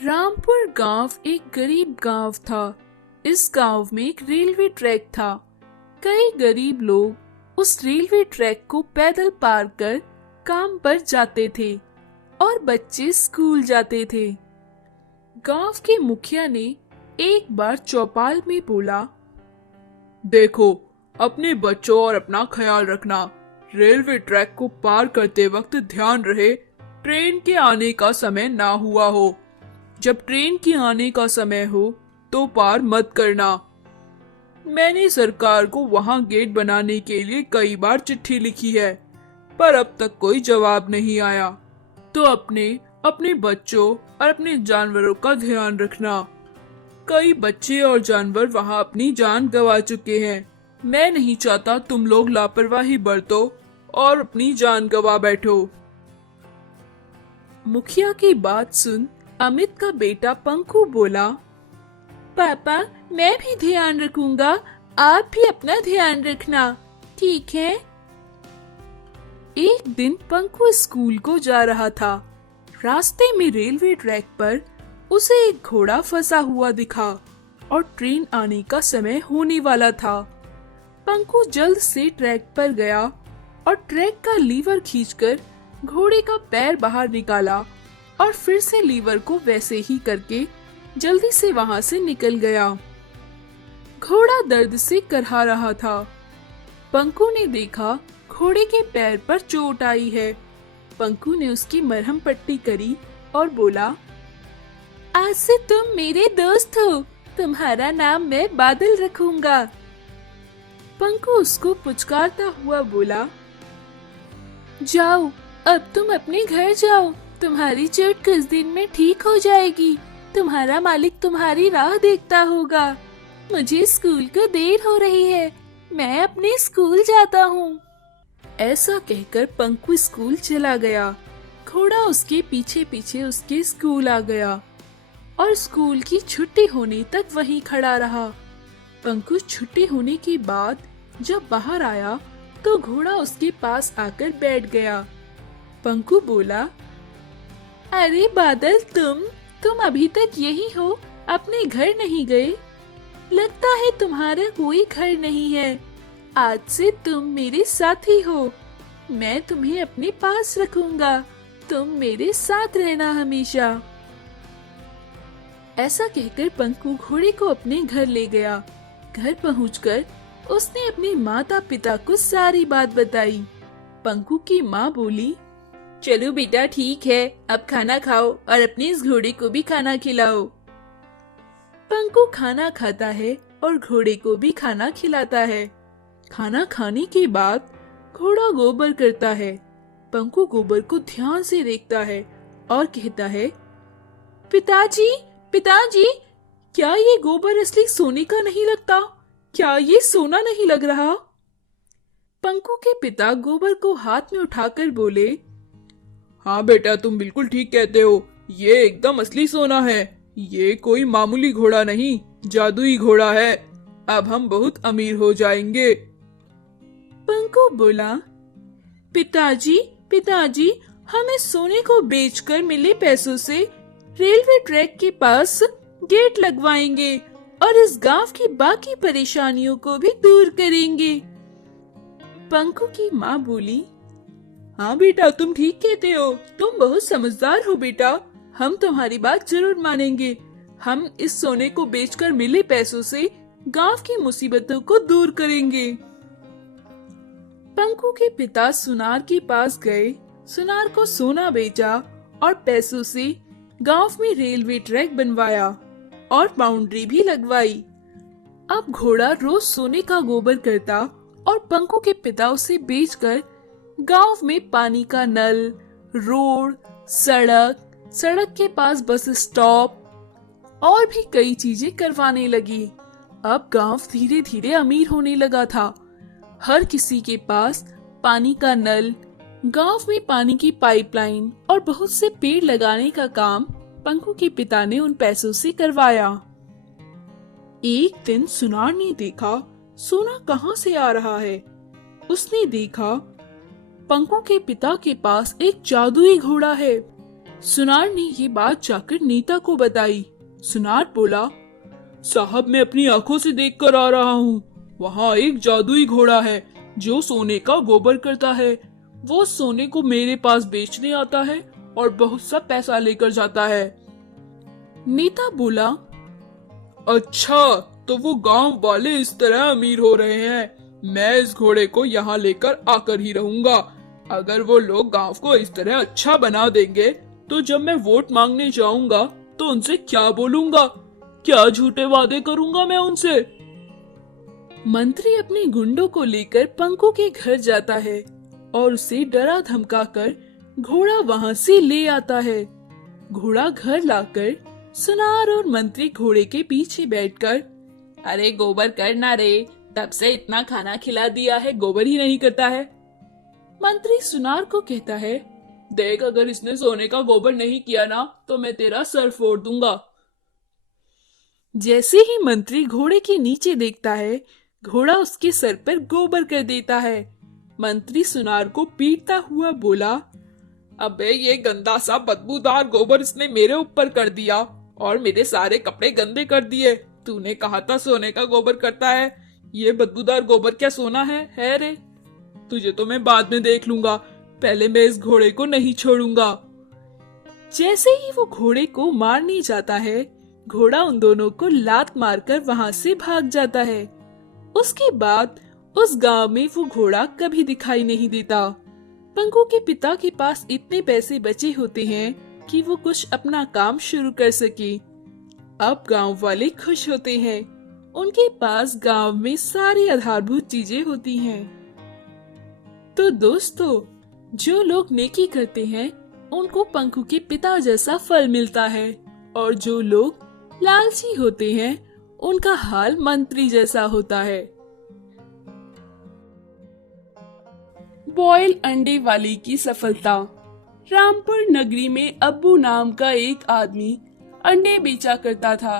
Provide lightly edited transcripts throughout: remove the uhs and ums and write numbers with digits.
रामपुर गांव एक गरीब गांव था। इस गांव में एक रेलवे ट्रैक था। कई गरीब लोग उस रेलवे ट्रैक को पैदल पार कर काम पर जाते थे और बच्चे स्कूल जाते थे। गांव के मुखिया ने एक बार चौपाल में बोला, देखो, अपने बच्चों और अपना ख्याल रखना। रेलवे ट्रैक को पार करते वक्त ध्यान रहे ट्रेन के आने का समय ना हुआ हो। जब ट्रेन के आने का समय हो तो पार मत करना। मैंने सरकार को वहाँ गेट बनाने के लिए कई बार चिट्ठी लिखी है, पर अब तक कोई जवाब नहीं आया। तो अपने बच्चों और अपने जानवरों का ध्यान रखना। कई बच्चे और जानवर वहाँ अपनी जान गंवा चुके हैं। मैं नहीं चाहता तुम लोग लापरवाही बरतो और अपनी जान गंवा बैठो। मुखिया की बात सुन अमित का बेटा पंकु बोला, पापा, मैं भी ध्यान रखूंगा, आप भी अपना ध्यान रखना, ठीक है? एक दिन पंकु स्कूल को जा रहा था। रास्ते में रेलवे ट्रैक पर उसे एक घोड़ा फंसा हुआ दिखा और ट्रेन आने का समय होने वाला था। पंकु जल्द से ट्रैक पर गया और ट्रैक का लीवर खींचकर घोड़े का पैर बाहर निकाला और फिर से लीवर को वैसे ही करके जल्दी से वहां से निकल गया। घोड़ा दर्द से करहा रहा था। पंकु ने देखा घोड़े के पैर पर चोट आई है। पंकु ने उसकी मरहम पट्टी करी और बोला, आज से तुम मेरे दोस्त हो, तुम्हारा नाम मैं बादल रखूंगा। पंकु उसको पुचकारता हुआ बोला, जाओ, अब तुम अपने घर जाओ, तुम्हारी चोट कुछ दिन में ठीक हो जाएगी। तुम्हारा मालिक तुम्हारी राह देखता होगा। मुझे स्कूल को देर हो रही है, मैं अपने स्कूल जाता हूँ। ऐसा कहकर पंकु स्कूल चला गया। घोड़ा उसके पीछे पीछे उसके स्कूल आ गया और स्कूल की छुट्टी होने तक वहीं खड़ा रहा। पंकु छुट्टी होने के बाद जब बाहर आया तो घोड़ा उसके पास आकर बैठ गया। पंकु बोला, अरे बादल, तुम अभी तक यही हो, अपने घर नहीं गए? लगता है तुम्हारा कोई घर नहीं है। आज से तुम मेरे साथी हो, मैं तुम्हें अपने पास रखूंगा, तुम मेरे साथ रहना हमेशा। ऐसा कहकर पंकु घोड़े को अपने घर ले गया। घर पहुंचकर उसने अपने माता पिता को सारी बात बताई। पंकु की माँ बोली, चलो बेटा, ठीक है, अब खाना खाओ और अपने इस घोड़े को भी खाना खिलाओ। पंकु खाना खाता है और घोड़े को भी खाना खिलाता है। खाना खाने के बाद घोड़ा गोबर करता है। पंकु गोबर को ध्यान से देखता है और कहता है, पिताजी, पिताजी, क्या ये गोबर असली सोने का नहीं लगता? क्या ये सोना नहीं लग रहा? पंकु के पिता गोबर को हाथ में उठाकर बोले, हाँ बेटा, तुम बिल्कुल ठीक कहते हो, ये एकदम असली सोना है। ये कोई मामूली घोड़ा नहीं, जादुई घोड़ा है। अब हम बहुत अमीर हो जाएंगे। पंकु बोला, पिताजी, पिताजी, हम इस सोने को बेचकर मिले पैसों से रेलवे ट्रैक के पास गेट लगवाएंगे और इस गांव की बाकी परेशानियों को भी दूर करेंगे। पंकु की माँ बोली, हाँ बेटा, तुम ठीक कहते हो, तुम बहुत समझदार हो बेटा। हम तुम्हारी बात जरूर मानेंगे। हम इस सोने को बेचकर मिले पैसों से गांव की मुसीबतों को दूर करेंगे। पंकु के पिता सुनार के पास गए, सुनार को सोना बेचा और पैसों से गांव में रेलवे ट्रैक बनवाया और बाउंड्री भी लगवाई। अब घोड़ा रोज सोने का गोबर करता और पंकु के पिता उसे बेचकर गांव में पानी का नल, रोड, सड़क के पास बस स्टॉप और भी कई चीजें करवाने लगी। अब गांव धीरे धीरे अमीर होने लगा था। हर किसी के पास पानी का नल, गांव में पानी की पाइपलाइन और बहुत से पेड़ लगाने का काम पंकु के पिता ने उन पैसों से करवाया। एक दिन सुनार ने देखा सोना कहाँ से आ रहा है। उसने देखा पंकु के पिता के पास एक जादुई घोड़ा है। सुनार ने ये बात जाकर नीता को बताई। सुनार बोला, साहब मैं अपनी आंखों से देख कर आ रहा हूँ। वहाँ एक जादुई घोड़ा है जो सोने का गोबर करता है। वो सोने को मेरे पास बेचने आता है और बहुत सा पैसा लेकर जाता है। नीता बोला, अच्छा तो वो गांव वाले इस तरह अमीर हो रहे हैं। मैं इस घोड़े को यहाँ लेकर आकर ही रहूंगा। अगर वो लोग गांव को इस तरह अच्छा बना देंगे तो जब मैं वोट मांगने जाऊंगा तो उनसे क्या बोलूंगा, क्या झूठे वादे करूंगा मैं उनसे। मंत्री अपने गुंडों को लेकर पंकु के घर जाता है और उसे डरा धमकाकर घोड़ा वहां से ले आता है। घोड़ा घर लाकर सुनार और मंत्री घोड़े के पीछे बैठकर, अरे गोबर करना रे, तब से इतना खाना खिला दिया है, गोबर ही नहीं करता है। मंत्री सुनार को कहता है, देख अगर इसने सोने का गोबर नहीं किया ना तो मैं तेरा सर फोड़ दूंगा। जैसे ही मंत्री घोड़े के नीचे देखता है, घोड़ा उसके सर पर गोबर कर देता है। मंत्री सुनार को पीटता हुआ बोला, अबे ये गंदा सा बदबूदार गोबर इसने मेरे ऊपर कर दिया और मेरे सारे कपड़े गंदे कर दिए। तूने कहा था सोने का गोबर करता है, ये बदबूदार गोबर क्या सोना है रे? तुझे तो मैं बाद में देख लूंगा, पहले मैं इस घोड़े को नहीं छोड़ूंगा। जैसे ही वो घोड़े को मारने जाता है, घोड़ा उन दोनों को लात मारकर वहां से भाग जाता है। उसके बाद उस गांव में वो घोड़ा कभी दिखाई नहीं देता। पंकु के पिता के पास इतने पैसे बचे होते हैं कि वो कुछ अपना काम शुरू कर सके। अब गांव वाले खुश होते हैं, उनके पास गांव में सारी आधारभूत चीजें होती हैं। तो दोस्तों, जो लोग नेकी करते हैं उनको पंकु के पिता जैसा फल मिलता है, और जो लोग लालची होते हैं उनका हाल मंत्री जैसा होता है। बॉयल अंडे वाले की सफलता। रामपुर नगरी में अब्बू नाम का एक आदमी अंडे बेचा करता था।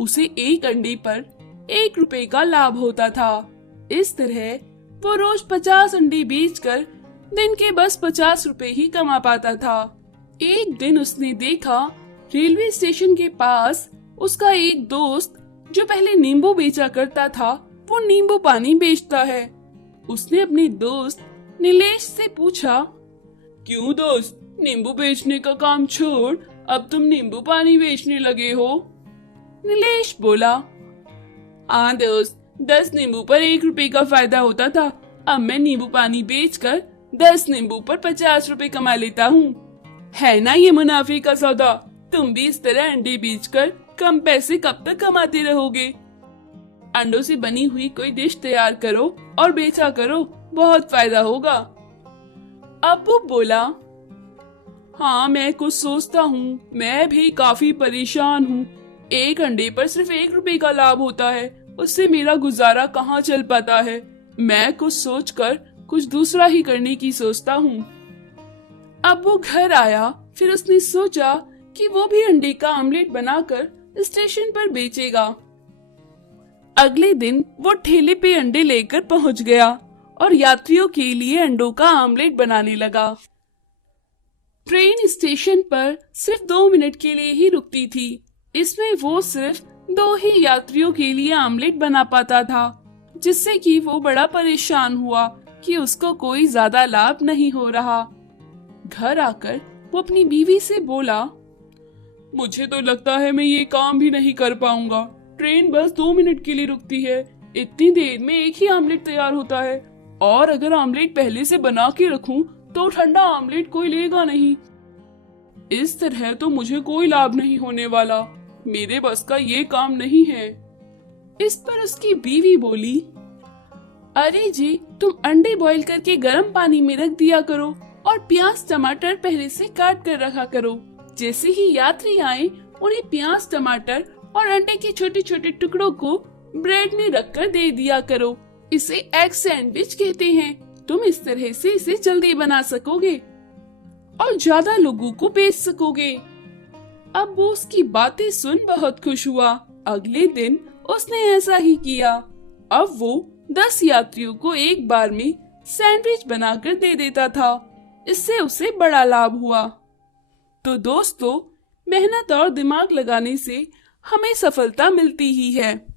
उसे एक अंडे पर 1 रुपए का लाभ होता था। इस तरह वो रोज 50 अंडे बेचकर दिन के बस 50 रुपए ही कमा पाता था। एक दिन उसने देखा रेलवे स्टेशन के पास उसका एक दोस्त जो पहले नींबू बेचा करता था वो नींबू पानी बेचता है। उसने अपने दोस्त नीलेश से पूछा, क्यों दोस्त, नींबू बेचने का काम छोड़ अब तुम नींबू पानी बेचने लगे हो? नीलेश बोला, हाँ दोस्त, 10 नींबू पर 1 रुपए का फायदा होता था। अब मैं नींबू पानी बेचकर 10 नींबू पर 50 रुपए कमा लेता हूँ। है ना ये मुनाफे का सौदा? तुम भी इस तरह अंडे बेचकर कम पैसे कब तक कमाते रहोगे? अंडों से बनी हुई कोई डिश तैयार करो और बेचा करो, बहुत फायदा होगा। अब्बू बोला, हाँ मैं कुछ सोचता हूँ, मैं भी काफी परेशान हूँ। एक अंडे पर सिर्फ 1 रुपए का लाभ होता है, उससे मेरा गुजारा कहाँ चल पाता है। मैं कुछ सोचकर कुछ दूसरा ही करने की सोचता हूँ। अब्बू घर आया, फिर उसने सोचा कि वो भी अंडे का आमलेट बनाकर स्टेशन पर बेचेगा। अगले दिन वो ठेले पे अंडे लेकर पहुंच गया और यात्रियों के लिए अंडों का आमलेट बनाने लगा। ट्रेन स्टेशन पर सिर्फ 2 मिनट के लिए ही रुकती थी। इसमें वो सिर्फ 2 ही यात्रियों के लिए आमलेट बना पाता था, जिससे कि वो बड़ा परेशान हुआ कि उसको कोई ज्यादा लाभ नहीं हो रहा। घर आकर वो अपनी बीवी से बोला, मुझे तो लगता है मैं ये काम भी नहीं कर पाऊंगा। ट्रेन बस 2 मिनट के लिए रुकती है, इतनी देर में एक ही आमलेट तैयार होता है, और अगर आमलेट पहले से बना के रखूं तो ठंडा आमलेट कोई लेगा नहीं। इस तरह तो मुझे कोई लाभ नहीं होने वाला, मेरे बस का ये काम नहीं है। इस पर उसकी बीवी बोली, अरे जी, तुम अंडे बॉईल करके गर्म पानी में रख दिया करो और प्याज टमाटर पहले से काट कर रखा करो। जैसे ही यात्री आए उन्हें प्याज टमाटर और अंडे के छोटे छोटे टुकड़ों को ब्रेड में रखकर दे दिया करो। इसे एग सैंडविच कहते हैं। तुम इस तरह से इसे जल्दी बना सकोगे और ज्यादा लोगों को बेच सकोगे। अब वो उसकी बातें सुन बहुत खुश हुआ। अगले दिन उसने ऐसा ही किया। अब वो 10 यात्रियों को एक बार में सैंडविच बनाकर दे देता था। इससे उसे बड़ा लाभ हुआ। तो दोस्तों, मेहनत और दिमाग लगाने से हमें सफलता मिलती ही है।